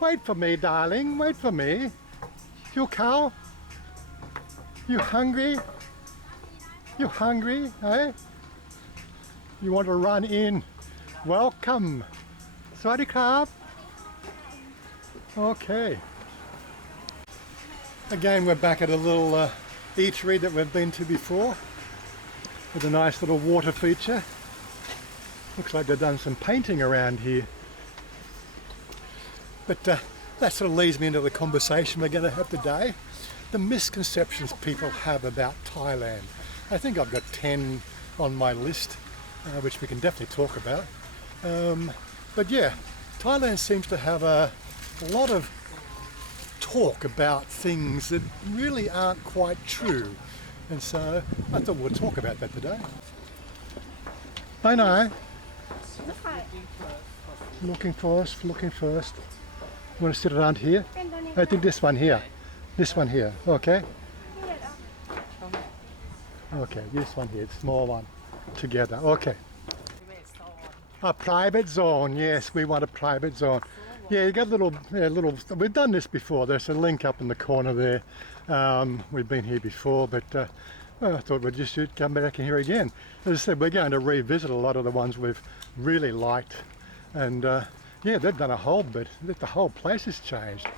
Wait for me, darling. Wait for me. You cow? You hungry? You hungry, eh? You want to run in? Welcome. Sawasdee krab. Okay. Again, we're back at a little eatery that we've been to before with a nice little water feature. Looks like they've done some painting around here. But that sort of leads me into the conversation we're going to have today. The misconceptions people have about Thailand. I think I've got 10 on my list, which we can definitely talk about. But yeah, Thailand seems to have a lot of talk about things that really aren't quite true. And so I thought we'll talk about that today. I know. Looking first. You want to sit around here? I think this one here. This one here. Okay. Okay, this one here, small one. Together. Okay. A private zone. Yes, we want a private zone. Yeah, you got little. We've done this before. There's a link up in the corner there. We've been here before, but well, I thought we'd just come back in here again. As I said, we're going to revisit a lot of the ones we've really liked, and yeah, they've done a whole bit. The whole place has changed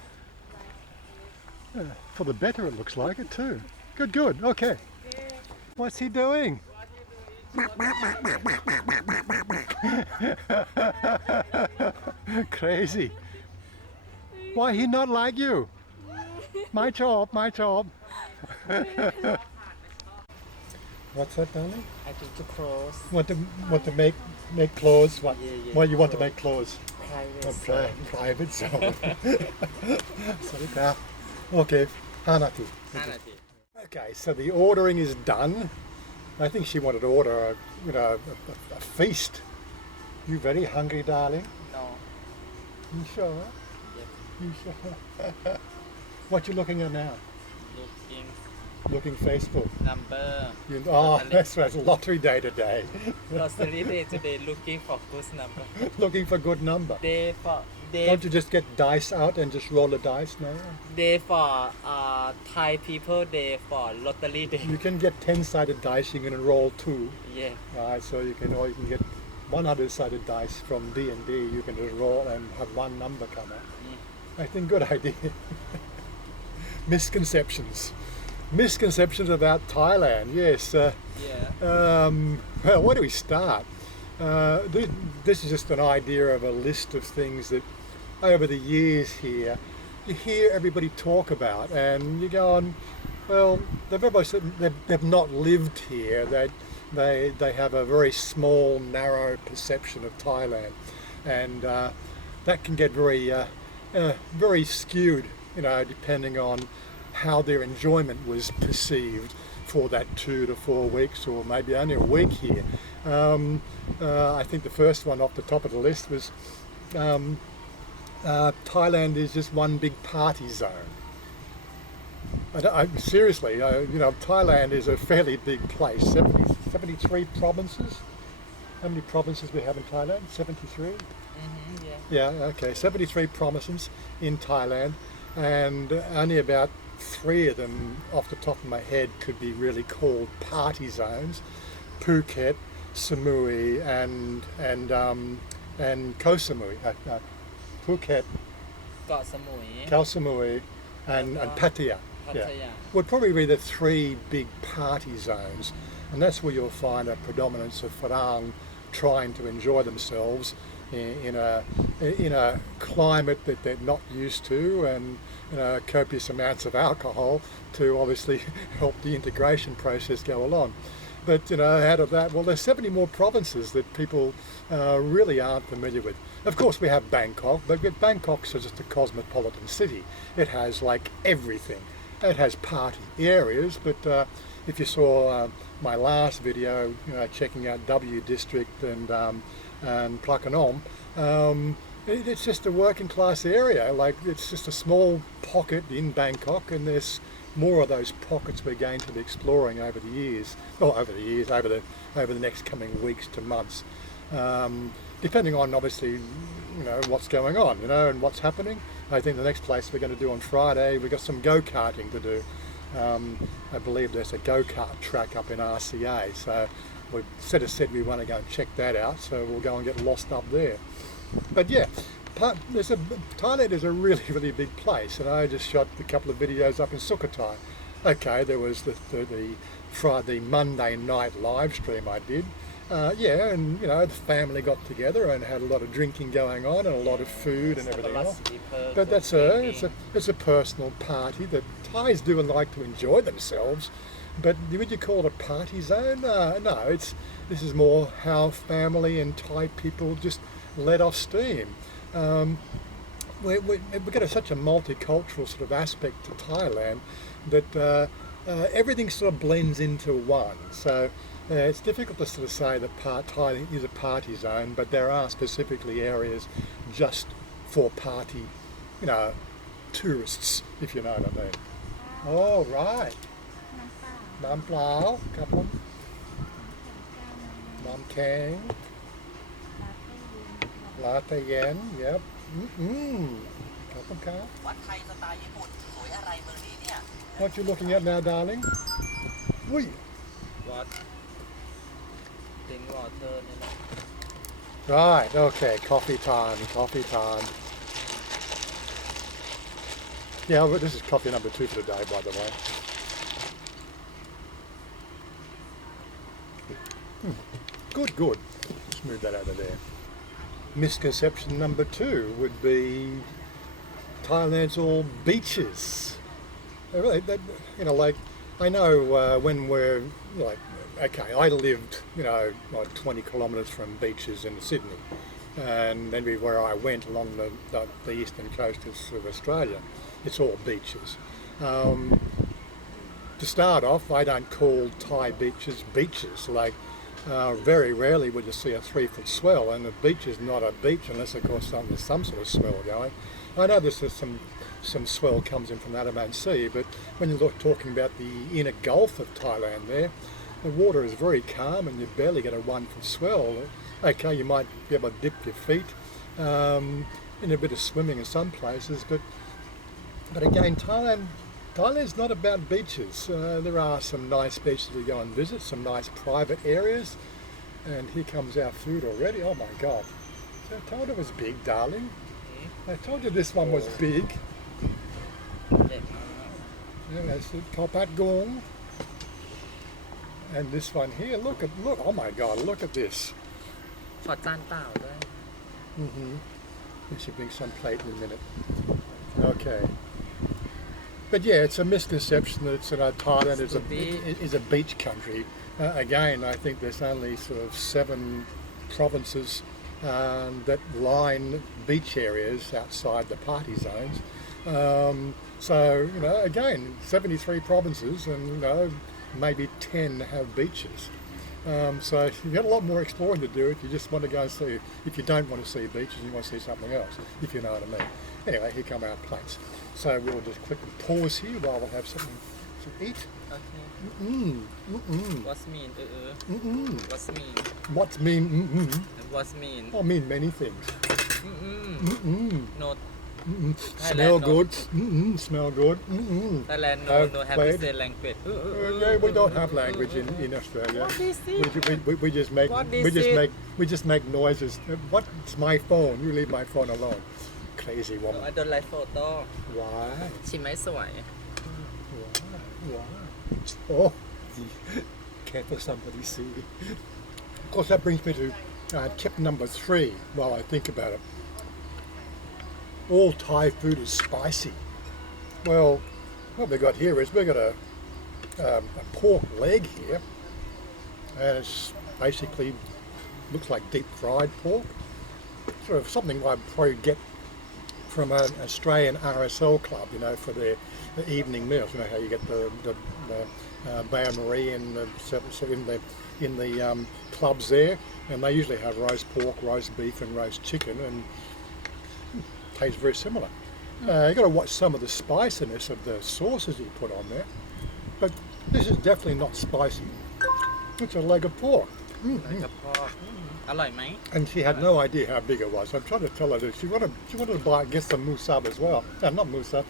for the better. It looks like it too. Good. Okay. What's he doing? Crazy. Why he not like you? My job. What's that, darling? I think to close. Want to make clothes? What? Yeah, Why you want to make clothes? Private zone. Sorry, crap. Okay, Hanati. Okay, so the ordering is done. I think she wanted to order a feast. You very hungry, darling? No. You sure? Yes. You sure? What you looking at now? Looking Facebook. Number. That's right. Lottery day today. Lottery day today. Looking for good number. Looking for good number. They Don't you just get dice out and just roll the dice now? They for Thai people. They for lottery day. You can get 10-sided dice. You can roll 2. Yeah. Right. So you can get 100-sided dice from D&D. You can just roll and have one number come out. Yeah. I think good idea. Misconceptions about Thailand. Yes. Well, where do we start? This is just an idea of a list of things that over the years here you hear everybody talk about, and you go on, well, they've not lived here. They have a very small, narrow perception of Thailand, and that can get very skewed, depending on how their enjoyment was perceived for that 2 to 4 weeks, or maybe only a week here. I think the first one off the top of the list was Thailand is just one big party zone. Seriously, Thailand is a fairly big place. 73 provinces. How many provinces we have in Thailand? 73? Mm-hmm, yeah. Yeah, okay. 73 provinces in Thailand, and only about 3 of them off the top of my head could be really called party zones: Phuket, Samui, and Koh Samui. Phuket, Koh Samui, and Pattaya. Yeah, would probably be the 3 big party zones, and that's where you'll find a predominance of Farang trying to enjoy themselves in a climate that they're not used to, and copious amounts of alcohol to obviously help the integration process go along. But out of that, well, there's 70 more provinces that people really aren't familiar with. Of course, we have Bangkok, but Bangkok's just a cosmopolitan city. It has like everything. It has party areas, but if you saw my last video, checking out W District and Prakanam, it's just a working class area. Like, it's just a small pocket in Bangkok, and there's more of those pockets we're going to be exploring over the next coming weeks to months. depending on obviously, what's going on, and what's happening. I think the next place we're going to do on Friday, we've got some go-karting to do. I believe there's a go-kart track up in RCA, so we said we want to go and check that out, so we'll go and get lost up there. But yeah, Thailand is a really, really big place, and I just shot a couple of videos up in Sukhothai. Okay, there was the Monday night live stream I did. And the family got together and had a lot of drinking going on and a lot of food and everything else. But it's a personal party that Thais do and like to enjoy themselves. But would you call it a party zone? No, this is more how family and Thai people just let off steam. We've got such a multicultural sort of aspect to Thailand that everything sort of blends into one. So it's difficult to sort of say that Thailand is a party zone, but there are specifically areas just for party, tourists, if you know what I mean. Oh, right. น้ำเปล่าครับผมน้ำแข็ง Latte yen, yep. ครับผมครับ วัดไทยสไตล์ญี่ปุ่นสวยอะไรเมืองนี้เนี่ย What you looking at now, darling? Ui. What Drink water นี่แหละ Right, okay, coffee time. Yeah, but this is coffee number 2 for the day, by the way. Good. Just move that over there. Misconception number 2 would be Thailand's all beaches. Really, I know when we're I lived, like 20 kilometres from beaches in Sydney, and everywhere I went along the eastern coast of Australia, it's all beaches. To start off, I don't call Thai beaches beaches. Very rarely would you see a 3-foot swell, and the beach is not a beach unless, of course, there's some sort of swell going. I know there's some swell comes in from the Andaman Sea, but when you're talking about the inner Gulf of Thailand there, the water is very calm and you barely get a 1-foot swell. Okay, you might be able to dip your feet in a bit of swimming in some places, but again, Thailand's not about beaches. There are some nice beaches to go and visit, some nice private areas. And here comes our food already. Oh my God. So I told you it was big, darling. I told you this one was big. Yeah, that's it. Kopat Gong. And this one here, look, oh my God, look at this. ขอจานเปล่าด้วย We should bring some plate in a minute. Okay. But yeah, it's a misconception that Thailand is a beach country. Again, I think there's only sort of 7 provinces that line beach areas outside the party zones. So, again, 73 provinces and, maybe 10 have beaches. So you've got a lot more exploring to do if you just want to go and see, if you don't want to see beaches, you want to see something else, if you know what I mean. Anyway, here come our plates. So we'll just quickly pause here while we'll have something to eat. Okay. What's mean? What's mean? What's mean? What's mean? I mean many things. No. Smell good. Smell good. Thailand no have to say language. Yeah, we don't have language in Australia. What is it? We just make noises. What's my phone? You leave my phone alone. Crazy woman. I don't like photo. Why? ชิมไม่สวย Why? Oh, careful somebody see. Of course, that brings me to tip number 3 while I think about it. All Thai food is spicy. Well, what we've got here is we've got a pork leg here, and it's basically looks like deep fried pork. Sort of something I'd probably get from an Australian RSL club, for the evening meals. You know how you get the Bain Marie in the clubs there, and they usually have roast pork, roast beef, and roast chicken, and tastes very similar. You've got to watch some of the spiciness of the sauces you put on there, but this is definitely not spicy. It's a leg of pork. Like a pork อร่อยไหม and she had no idea how big it was. I'm trying to tell her that she wanted to buy get some musab as well. Not musab,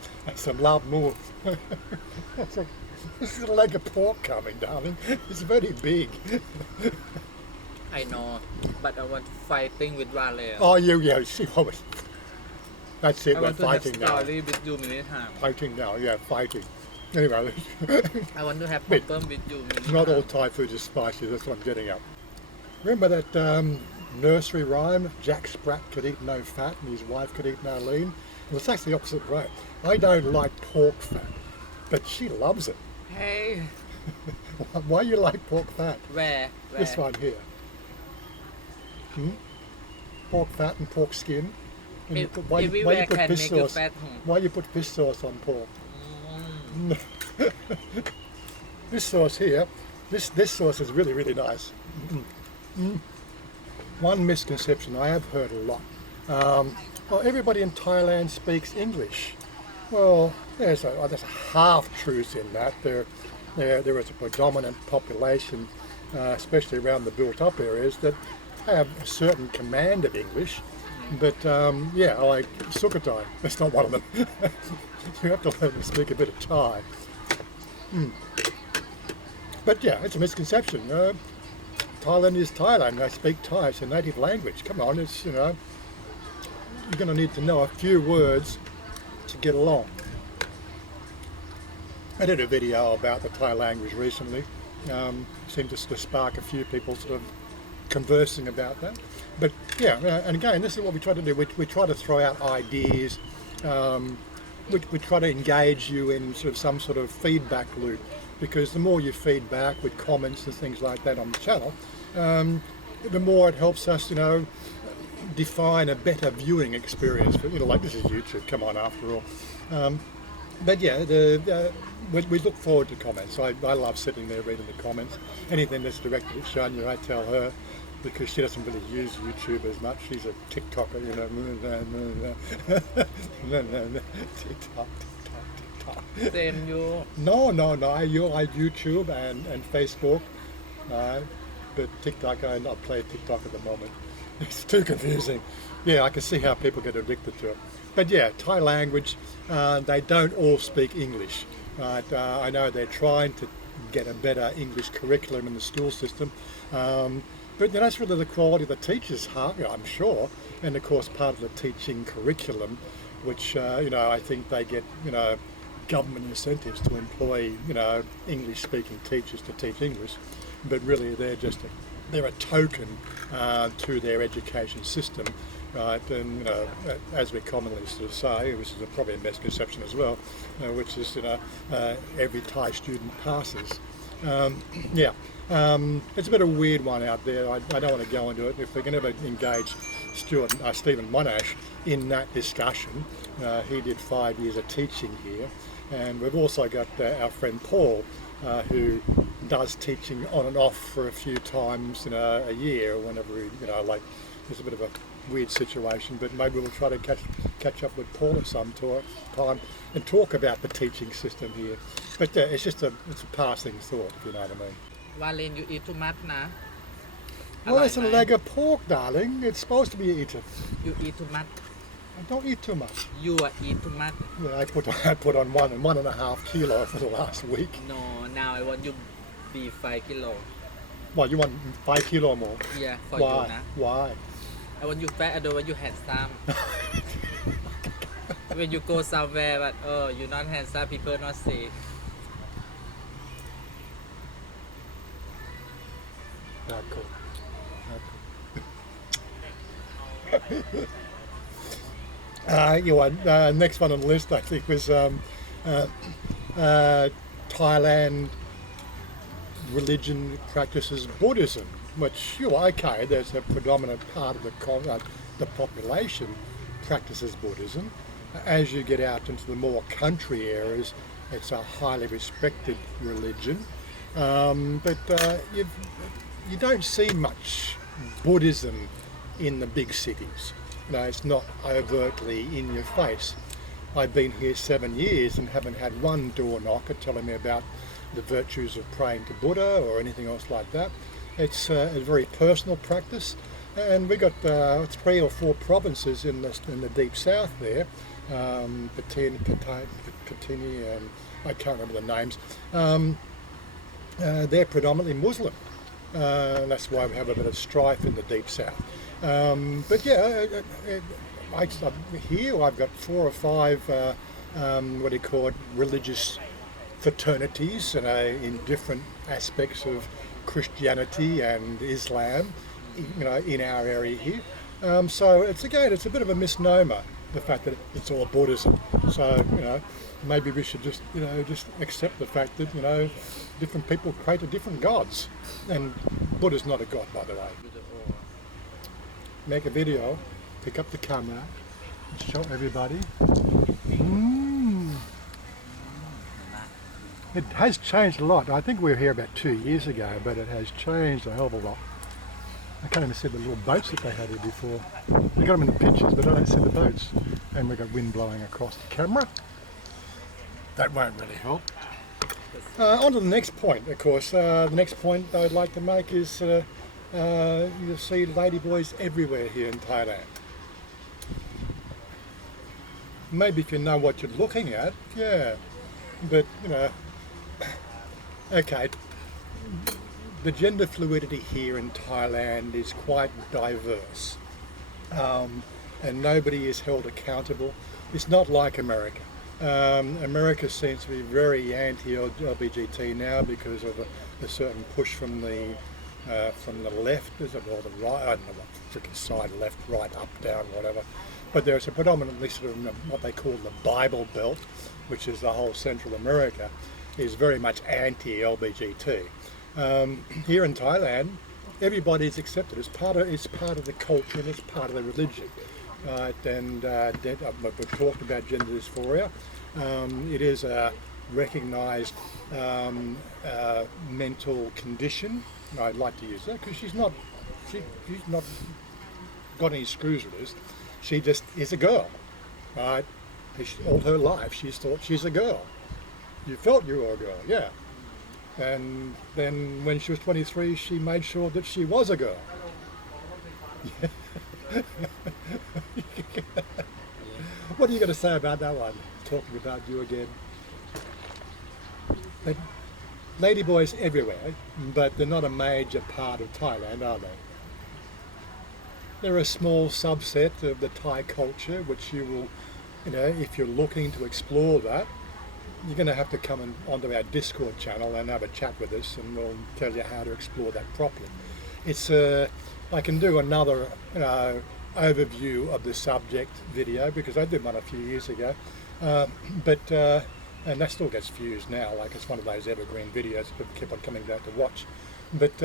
some lab moo. I said, this is a leg of pork coming, darling. It's very big. I know but I want fighting with Vale Oh, yeah, she always. That's it. I We're want to have fighting now. story with you many times Fighting now, yeah, fighting. Anyway, I want to have Wait. problem with you many not all times. Thai food is spicy. That's what I'm getting at. Remember that nursery rhyme? Jack Sprat could eat no fat, and his wife could eat no lean. Well, it's actually the opposite way. I don't like pork fat, but she loves it. Hey Why you like pork fat? where This one here. Pork fat and pork skin. And why you everywhere put can fish make you sauce? fat Why you put fish sauce on pork? This sauce here, this sauce is really, really nice. One misconception I have heard a lot. Well, everybody in Thailand speaks English. Well, there's a half truth in that. There is a predominant population, especially around the built-up areas, that have a certain command of English. But yeah, like Sukhothai, that's not one of them. You have to learn to speak a bit of Thai. But yeah, it's a misconception. Thailand is Thailand. They speak Thai. It's a native language. Come on, it's you're going to need to know a few words to get along. I did a video about the Thai language recently. Seemed to spark a few people sort of conversing about that. But yeah, and again, this is what we try to do. We try to throw out ideas. We try to engage you in some sort of feedback loop, because the more you feed back with comments and things like that on the channel, the more it helps us, define a better viewing experience. For, like this is YouTube. Come on, after all. But yeah, we look forward to comments. I love sitting there reading the comments. Anything that's directed at Shania, I tell her, because she doesn't really use YouTube as much. She's a TikToker, TikTok. same you No. I YouTube and Facebook, but TikTok, I not play TikTok at the moment. It's too confusing. Yeah, I can see how people get addicted to it. But yeah, Thai language, they don't all speak English. Right? I know they're trying to get a better English curriculum in the school system. But that's really the quality of the teachers, I'm sure, and of course part of the teaching curriculum, which I think they get government incentives to employ English-speaking teachers to teach English, but really they're a token to their education system, right? And as we commonly sort of say, which is probably a misconception as well, which is every Thai student passes. Yeah. It's a bit of a weird one out there. I don't want to go into it. If we can ever engage Stephen Monash in that discussion, he did 5 years of teaching here, and we've also got our friend Paul, who does teaching on and off for a few times a year, whenever there's a bit of a weird situation. But maybe we'll try to catch up with Paul at some time and talk about the teaching system here. But it's a passing thought, if you know what I mean. Valen you eat too much นะ Well, it's a อร่อยไหม leg of pork, darling. It's supposed to be eaten. you eat too much I don't eat too much. you eat too much Yeah, I put on 1.5 kilo for the last week. no now I want you be 5 kilo What, you want 5 kilo more? yeah for Why? you นะ Why? I want you fat I don't want you handsome when you go somewhere but you not handsome people not see Not cool. Next one on the list I think was Thailand religion practices Buddhism, which okay, there's a predominant part of the population practices Buddhism. As you get out into the more country areas, it's a highly respected religion, but you don't see much Buddhism in the big cities. It's not overtly in your face. I've been here 7 years and haven't had one door knocker telling me about the virtues of praying to Buddha or anything else like that. It's a very personal practice. And we got 3 or 4 provinces in the deep south there, Patini, and I can't remember the names. They're predominantly Muslim. That's why we have a bit of strife in the deep south. But yeah, here I've got 4 or 5 what do you call it, religious fraternities, in different aspects of Christianity and Islam, in our area here. So it's a bit of a misnomer, the fact that it's all Buddhism. So maybe we should just accept the fact that different people created different gods, and Buddha's not a god, by the way. Make a video, pick up the camera, show everybody. It has changed a lot. I think we were here about 2 years ago, but it has changed a hell of a lot. I can't even see the little boats that they had here before. We got them in the pictures, but I don't see the boats. And we've got wind blowing across the camera. That won't really help. On to the next point, of course. The next point I'd like to make is you'll see ladyboys everywhere here in Thailand. Maybe if you know what you're looking at, yeah. But, okay. The gender fluidity here in Thailand is quite diverse, and nobody is held accountable. It's not like America. America seems to be very anti-LGBT now because of a certain push from the left, or the right. I don't know what freaking side, left, right, up, down, whatever. But there's a predominantly sort of what they call the Bible Belt, which is the whole Central America, is very much anti-LGBT. Here in Thailand, everybody is accepted. It's part of the culture and it's part of the religion. And we've talked about gender dysphoria. It is a recognised mental condition. I'd like to use that because she's not got any screws with this. She just is a girl, right? All her life she's thought she's a girl. You felt you were a girl, yeah. And then when she was 23, she made sure that she was a girl. What are you going to say about that one? Talking about you again. Ladyboys everywhere, but they're not a major part of Thailand, are they? They're a small subset of the Thai culture, which you will, if you're looking to explore that, you're going to have to come onto our Discord channel and have a chat with us, and we'll tell you how to explore that properly. It's I can do another overview of the subject video because I did one a few years ago, and that still gets views now. Like it's one of those evergreen videos people keep on coming back to watch. But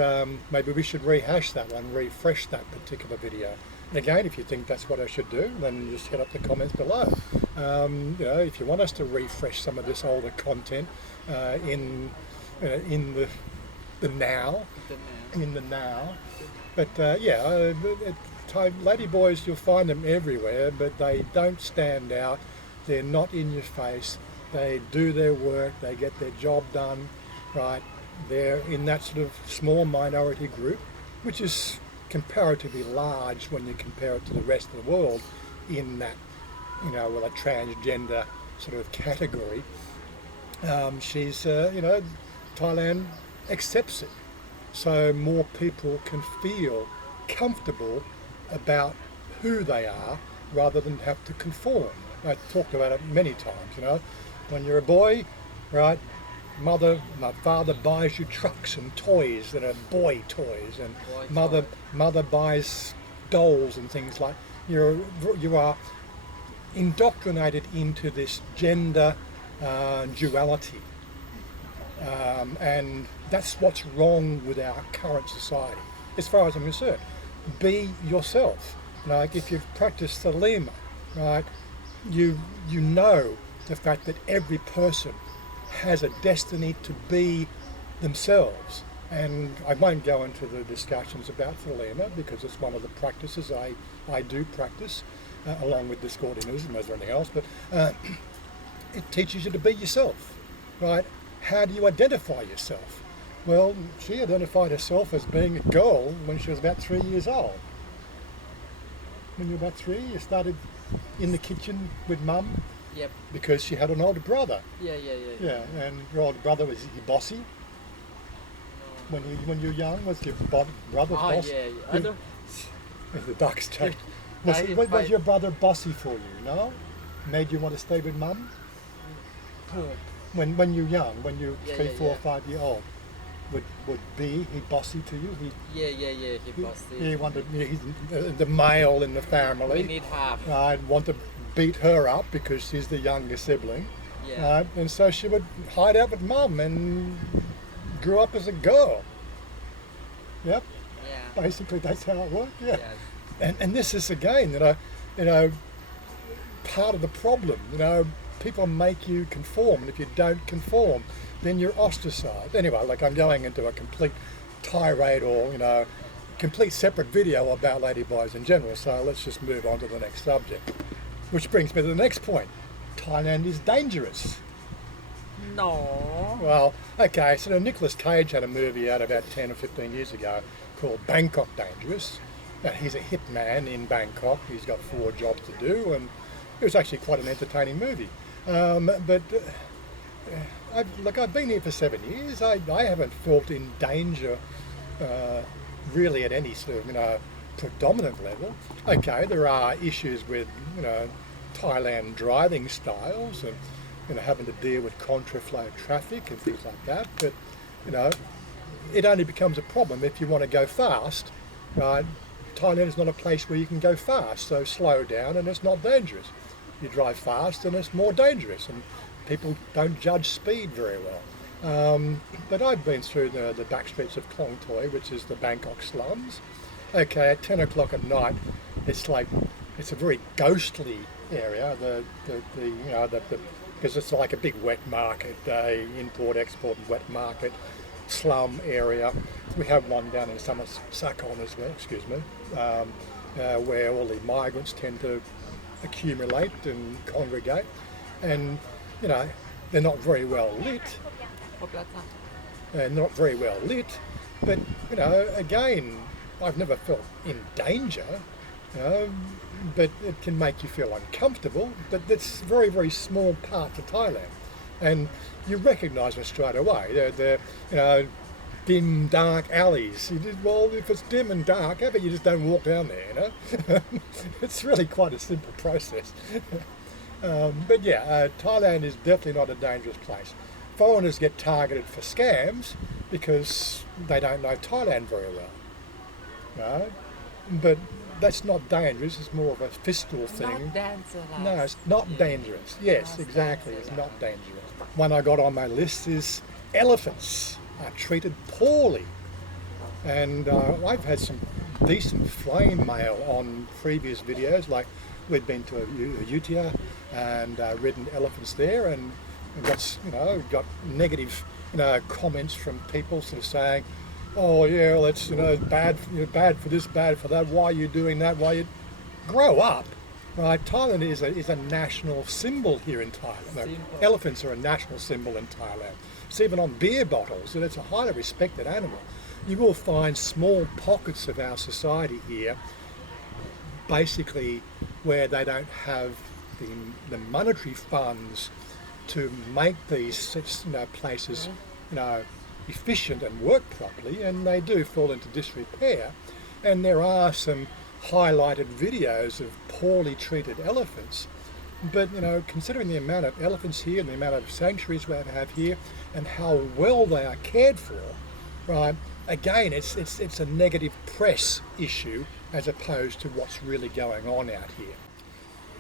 maybe we should rehash that one, refresh that particular video. And again, if you think that's what I should do, then just hit up the comments below. If you want us to refresh some of this older content in the now. But ladyboys, you'll find them everywhere, but they don't stand out. They're not in your face. They do their work. They get their job done, right? They're in that sort of small minority group, which is comparatively large when you compare it to the rest of the world in that, with a transgender sort of category. Thailand accepts it. So more people can feel comfortable about who they are rather than have to conform. I talked about it many times, when you're a boy, right? My father buys you trucks and toys that are boy toys, and mother buys dolls and things like. You are indoctrinated into this gender duality, and that's what's wrong with our current society, as far as I'm concerned. Be yourself. Like if you've practiced the lima, right? You know the fact that every person has a destiny to be themselves. And I won't go into the discussions about Thelema because it's one of the practices I do practice, along with Discordianism as anything else, but it teaches you to be yourself, right? How do you identify yourself? Well, she identified herself as being a girl when she was about 3 years old. when you were about 3? You started in the kitchen with mum Yep. because she had an older brother. Yeah. Yeah, and your older brother, was he bossy? When you were young, was your brother boss? Yeah. I You- don't. The ducks changed. I didn't Was fight. your brother bossy for you, no? Made you want to stay with mum? When you're young, when you're Yeah, 3, yeah, 4, yeah. 5 year old, would he bossy to you? Yeah. He bossy. He wanted, he's the male in the We family. need half. I'd want to beat her up because she's the younger sibling. Yeah. And so she would hide out with mum and grew up as a girl. Yep, Yeah. basically that's how it worked. Yeah. Yes. And this is again, part of the problem. People make you conform, and if you don't conform, then you're ostracized. Anyway, like I'm going into a complete tirade or complete separate video about Ladyboys in general. So let's just move on to the next subject, which brings me to the next point. Thailand is dangerous. No. Well, okay, so Nicolas Cage had a movie out about 10 or 15 years ago called Bangkok Dangerous. He's a hitman in Bangkok. He's got 4 jobs to do, and it was actually quite an entertaining movie. I've been here for 7 years. I haven't felt in danger really at any sort of, predominant level. Okay, there are issues with, Thailand driving styles and, having to deal with contraflow traffic and things like that. But, it only becomes a problem if you want to go fast, right? Thailand is not a place where you can go fast, so slow down and it's not dangerous. You drive fast and it's more dangerous, and people don't judge speed very well. But I've been through the back streets of Klong Toi, which is the Bangkok slums. Okay, at 10 o'clock at night, it's a very ghostly area. Because it's like a big wet market, import-export wet market slum area. We have one down in Sakon as well, where all the migrants tend to accumulate and congregate, and they're not very well lit. Not very well lit, but again, I've never felt in danger. But it can make you feel uncomfortable. But that's very, very small part of Thailand, and you recognise them straight away. They're dim, dark alleys. Well, if it's dim and dark, how about you just don't walk down there? It's really quite a simple process. But yeah, Thailand is definitely not a dangerous place. Foreigners get targeted for scams because they don't know Thailand very well. But that's not dangerous. It's more of a fiscal thing. Not dangerous. No, it's not dangerous. Yes, exactly. It's not dangerous. One I got on my list is elephants are treated poorly. And I've had some decent flame mail on previous videos, like we'd been to Ayutthaya and ridden elephants there, and got negative comments from people sort of saying, oh yeah, well, it's bad for this, bad for that. Why are you doing that? Why you grow up? Right, Thailand is a national symbol here in Thailand. Elephants are a national symbol in Thailand. It's even on beer bottles, and it's a highly respected animal. You will find small pockets of our society here, basically where they don't have the monetary funds to make these places efficient and work properly, and they do fall into disrepair. And there are some highlighted videos of poorly treated elephants. But considering the amount of elephants here and the amount of sanctuaries we have here and how well they are cared for, right? Again, it's a negative press issue as opposed to what's really going on out here.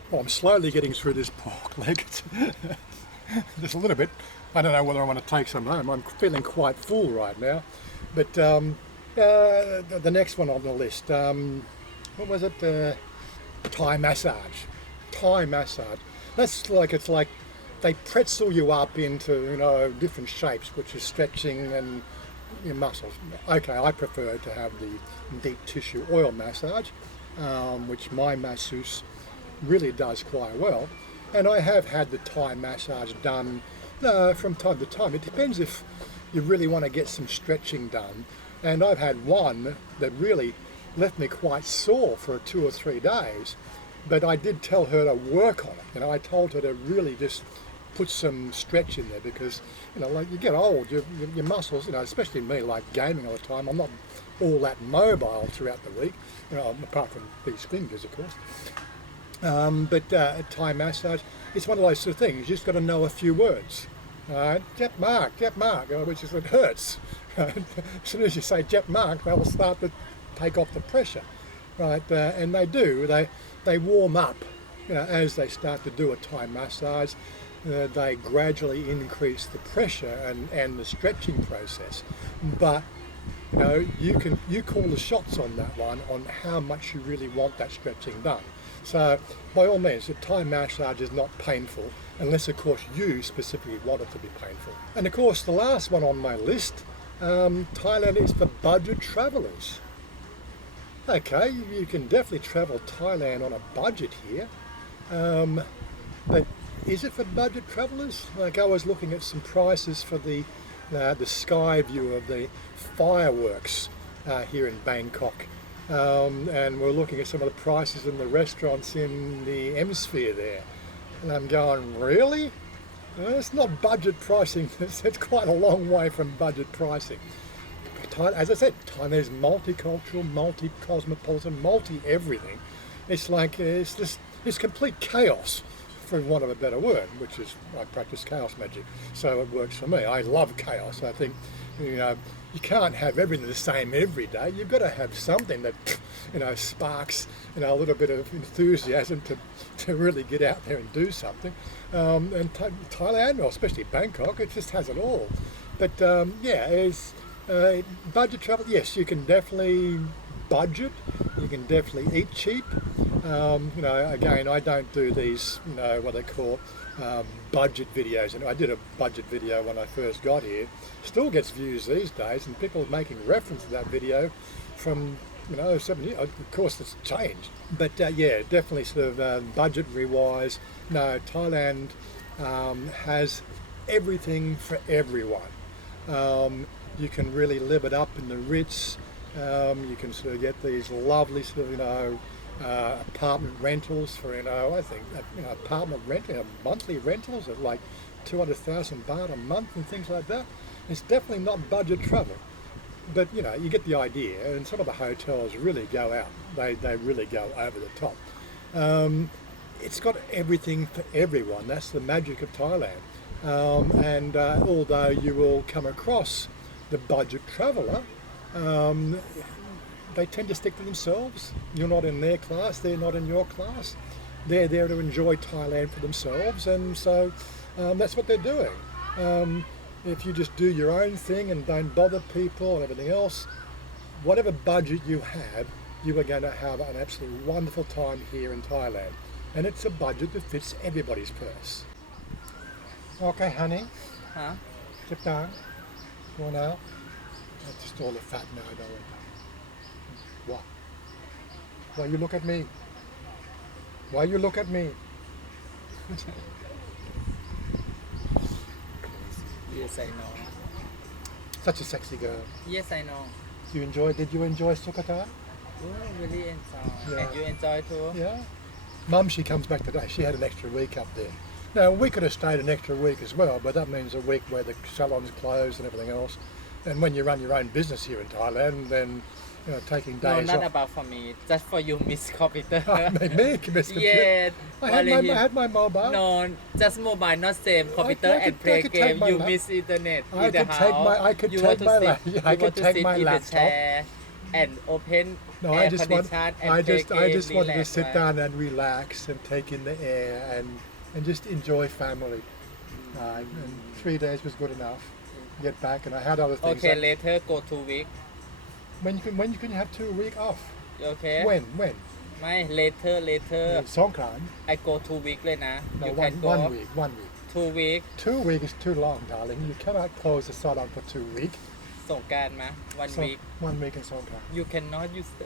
Well, I'm slowly getting through this pork leg. Just a little bit. I don't know whether I want to take some home. I'm feeling quite full right now. But the next one on the list, what was it? Thai massage. Thai massage. It's like they pretzel you up into different shapes, which is stretching and your muscles. Okay, I prefer to have the deep tissue oil massage, which my masseuse really does quite well. And I have had the Thai massage done from time to time. It depends if you really want to get some stretching done. And I've had one that really left me quite sore for 2 or 3 days. But I did tell her to work on it. I told her to really just put some stretch in there because, like you get old, your muscles, especially me, like gaming all the time, I'm not all that mobile throughout the week, apart from these fingers, of course. But Thai massage, it's one of those sort of things. You just got to know a few words. Jep mark, which is it hurts. As soon as you say Jep mark, they will start to take off the pressure, right? And they do. They warm up, as they start to do a Thai massage. They gradually increase the pressure and the stretching process. But you call the shots on that one, on how much you really want that stretching done. So by all means, the Thai massage is not painful unless of course you specifically want it to be painful. And of course the last one on my list, Thailand is for budget travellers. Okay, you can definitely travel Thailand on a budget here, but is it for budget travellers? Like I was looking at some prices for the sky view of the fireworks here in Bangkok, and we're looking at some of the prices in the restaurants in the hemisphere there, and I'm going, really? It's not budget pricing. It's quite a long way from budget pricing. As I said, Thailand is multicultural, multi-cosmopolitan, multi-everything. It's like it's complete chaos, for want of a better word, which is I practice chaos magic, so it works for me. I love chaos. I think you can't have everything the same every day. You've got to have something that sparks a little bit of enthusiasm to really get out there and do something. And Thailand, or especially Bangkok, it just has it all. But it's budget travel. Yes, you can definitely budget. You can definitely eat cheap. Again, I don't do these, what they call budget videos. And I did a budget video when I first got here. Still gets views these days, and people are making reference to that video from 7 years. Of course, it's changed. But definitely sort of budgetary wise. No, Thailand has everything for everyone. You can really live it up in the Ritz. You can sort of get these lovely sort of apartment rentals for I think apartment rental, monthly rentals at like 200,000 baht a month and things like that. It's definitely not budget travel, but you get the idea. And some of the hotels really go out. They really go over the top. It's got everything for everyone. That's the magic of Thailand. And although you will come across the budget traveller, they tend to stick to themselves. You're not in their class, they're not in your class. They're there to enjoy Thailand for themselves, and so that's what they're doing. If you just do your own thing and don't bother people and everything else, whatever budget you have, you are going to have an absolutely wonderful time here in Thailand. And it's a budget that fits everybody's purse. Okay, honey. Huh? Sit down. Go on out. That's just all the fat now, don't worry. What? Why you look at me? Why you look at me? Yes, I know. Such a sexy girl. Yes, I know. Did you enjoy Sukata? Oh, really enjoy. Yeah. And you enjoy too? Yeah. Mum, she comes back today. She had an extra week up there. Now, we could have stayed an extra week as well, but that means a week where the salon's closed and everything else. And when you run your own business here in Thailand, then taking days No, not off. about for me. Just for you, Miss Computer. Me, Miss Computer? Yeah. I had my mobile. No, just mobile, not same computer and I play could game. take my You lap- miss internet I in the could take house. my- I could you take want to my sit, lap- yeah, you I could want to take sit my in laptop. the chair and open No, air I just condition and I play just game, wanted to relax, sit right? down and relax and take in the air and just enjoy family. And 3 days was good enough. Get back, and I had other things. Okay, later go 2 weeks. When you can have 2 weeks off? Okay. When? ไม่ later Songkran? I go 2 weeks เลยนะ No, you can go one week. 2 weeks 2 weeks is too long, darling. You cannot close the salon for 2 weeks. สงกรานต์มา 1 week One week in Songkran. you cannot use the,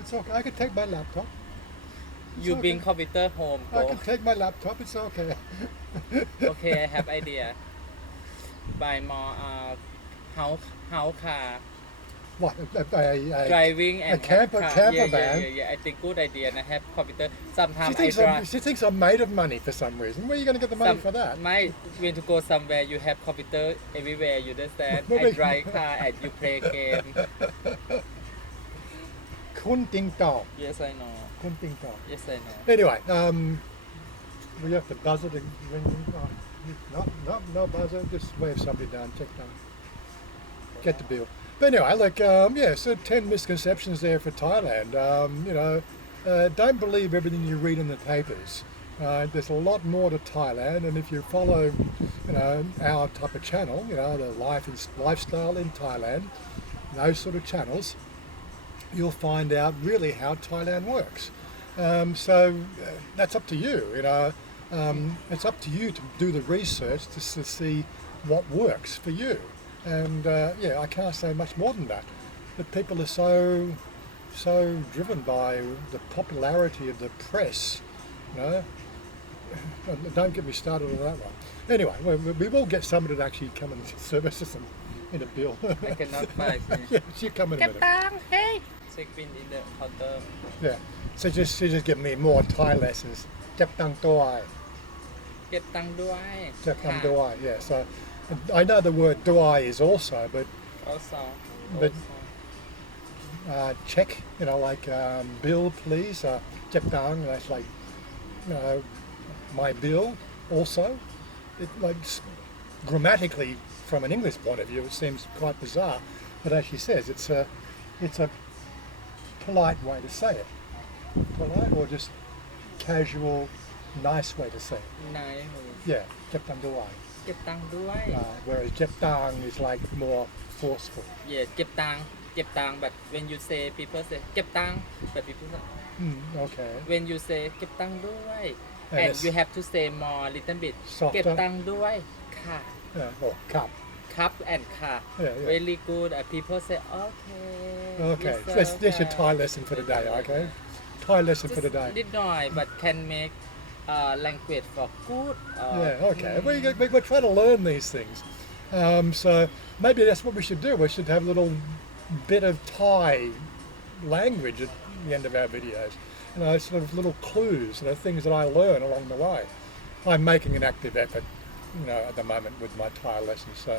It's okay. I can take my laptop. It's you okay. bring computer home I go can take my laptop. It's okay. okay I have idea buy more house car What? Driving and a camper have camper yeah, van. I think good idea and have computer. Sometimes She thinks I'm made of money for some reason. Where are you going to get the money for that? When to go somewhere, you have computer everywhere. You understand? Maybe- I drive car and you play game. Kun ting tong. Yes, I know. Kun ting tong. Yes, I know. Anyway, we have to buzz it. No buzzer. Just wave somebody down. Check down. Get the bill. But anyway, look, so 10 misconceptions there for Thailand. Don't believe everything you read in the papers. There's a lot more to Thailand, and if you follow, our type of channel, the lifestyle in Thailand, those sort of channels, you'll find out really how Thailand works. That's up to you. It's up to you to do the research to see what works for you. And I can't say much more than that. But people are so driven by the popularity of the press. Don't get me started on that one. Anyway, we will get somebody to actually come and service us in a bill. I cannot buy. Yeah, she'll come in a minute. Hey. Check in the counter. Yeah. So she just give me more Thai lessons. Chep tang toai. เก็บตังค์ด้วย Chep tang toai. Yeah. So I know the word toai is also, but also But- check, like bill please. Chep tang. That's like my bill also. It grammatically from an English point of view it seems quite bizarre, but as she says it's a polite way to say it. Polite or just casual, nice way to say it. นาย Yeah, Jep Tang Duai. เก็บตังค์ด้วย Whereas Jep Tang is like more forceful. yeah เก็บตังค์but when you say people say เก็บตังค์ but people say Okay. when you say เก็บตังค์ด้วย And and it's you have to say more little bit softer. เก็บตังค์ด้วยค่ะ Or cup. cup and ค่ะ Yeah. very good people say okay Okay. yes, So that's your sir. Thai lesson for today, okay? Thai lesson for Just today. นิดหน่อย but can make language for good Yeah, okay. We're trying to learn these things. So maybe that's what we should do. We should have a little bit of Thai language at the end of our videos. Sort of little clues, things that I learn along the way. I'm making an active effort, at the moment with my Thai lessons. So,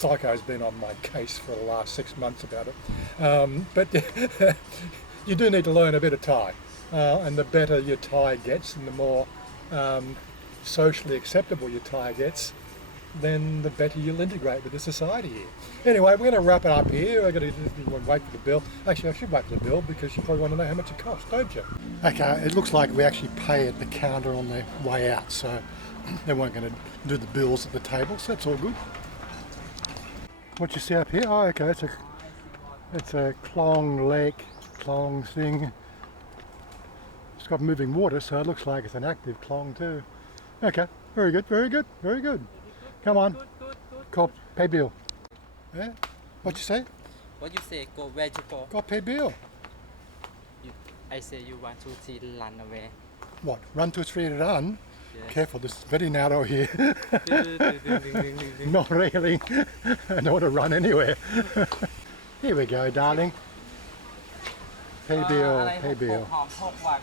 Psycho's been on my case for the last 6 months about it. But you do need to learn a bit of Thai. And the better your Thai gets and the more socially acceptable your Thai gets, then the better you'll integrate with the society here. Anyway, we're going to wrap it up here. We're going to wait for the bill. Actually, I should wait for the bill because you probably want to know how much it costs, don't you? Okay, it looks like we actually pay at the counter on the way out, so they weren't going to do the bills at the table, so that's all good. What you see up here? Oh, okay, it's a Klong lake, Klong thing. It's got moving water, so it looks like it's an active Klong too. Okay, very good, very good, very good. Come on, go pay bill. Yeah? What you say? what you say go where you go Go pay bill. I say you 1 2 3 run away What? 1, 2, 3 run? Yes. Careful, this is very narrow here. Not really. I don't want to run anywhere. Here we go, darling. Pay bill, pay bill. หอม6 วัน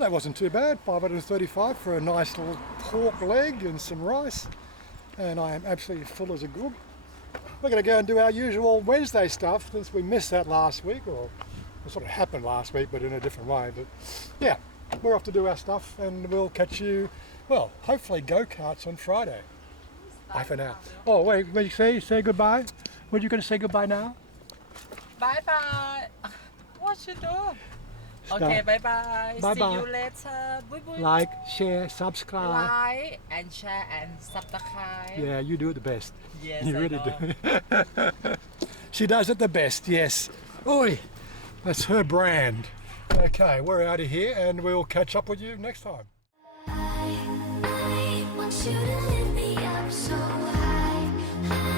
That wasn't too bad. 535 for a nice little pork leg and some rice. And I am absolutely full as a gourd. We're going to go and do our usual Wednesday stuff since we missed that last week, or it sort of happened last week, but in a different way. But yeah, we're off to do our stuff, and we'll catch you, well, hopefully go-karts on Friday. Bye for now. Oh, wait, what you say goodbye? What are you going to say goodbye now? bye bye what you do okay bye bye Bye see bye. you later bye bye Like, share, subscribe. like and share and subscribe Yeah, you do it the best. yes You I really know. do. She does it the best, yes. Oi, that's her brand. Okay, we're out of here and we'll catch up with you next time. I want you to lift me up so high.